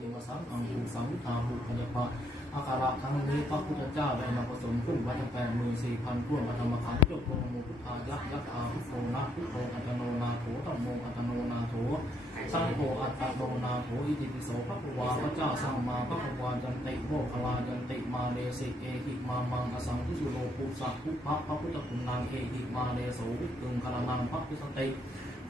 เทวสังฆังภูสังฆาภูพยาปะอาการะทั้งนี้พระพุทธเจ้าได้นำผสมขึ้นไว้ตั้งแต่มือสี่พันพ่วงพระธรรมขันธ์จบลงโมพุทธายะยะถาพุโธนะพุโธอัตโนนาโถตัมโมอัตโนนาโถสังโฆอัตตโนนาโถอิติปิโสภะคะวาพระเจ้าสัมมาภะคะวาจันติโมคลาจันติมาเลสิเอหิมามังอสังคุสุโลปุสัพพุพะพระพุทธคุณนางเอหิมาเลโสวิตึงคารนังพระพุทธติ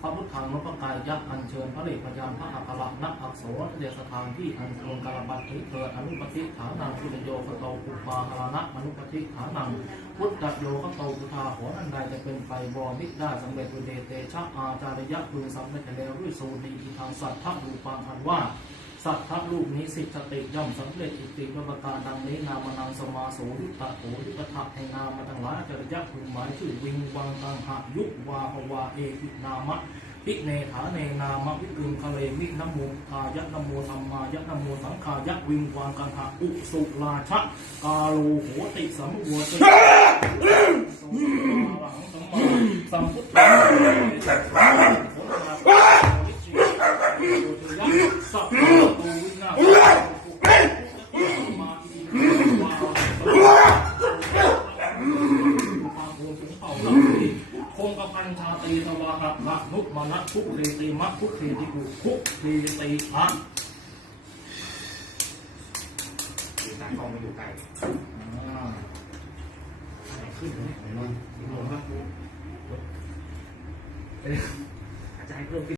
พระพุทธังนพกายยักษ์อัญเชิญพระเลขพยานพระอัคระนักอักษรเดชสถานที่อันควรการบัตถิเถิดอนุปติฐานังสุนโยคโตอุปาหานะอนุปติฐานังพุทธโยคโตพุทธาขออันใดจะเป็นไปบอมิได้สำเร็จด้วยเดชเตชะอาจาริยะคือสำเร็จแล้วด้วยสูตรีอีทางสัตว์ทัพรูปังอันว่า สัตว์ทัพลูกนี้สิทธิสติย่อมสำเร็จอิติประประการดังนี้นามานังสมาโสยุตตะโหยุตถะแห่งนามาทั้งหลายจริยะคือหมายชื่อวิงวังตังหะยุวาภวาเอหินามะพิเนฐาเนนามวิกึงคะเลมินโมทายะนโมธรรมายะนโมสังขายะวิงวางกันหะอุสุราชะกาโลโหติสัมวัวติโสหลังสัมมาสัมพุทธังสัพพะตูวินา คงกพันชาตีสวาหัละนุมณะทุเรติมะทุเรติกุคุเรตีอะสื่อสารกองมันอยู่ไกลอะไรขึ้นเลยเห็นไหมลงมากอาจารย์เพิ่มขึ้น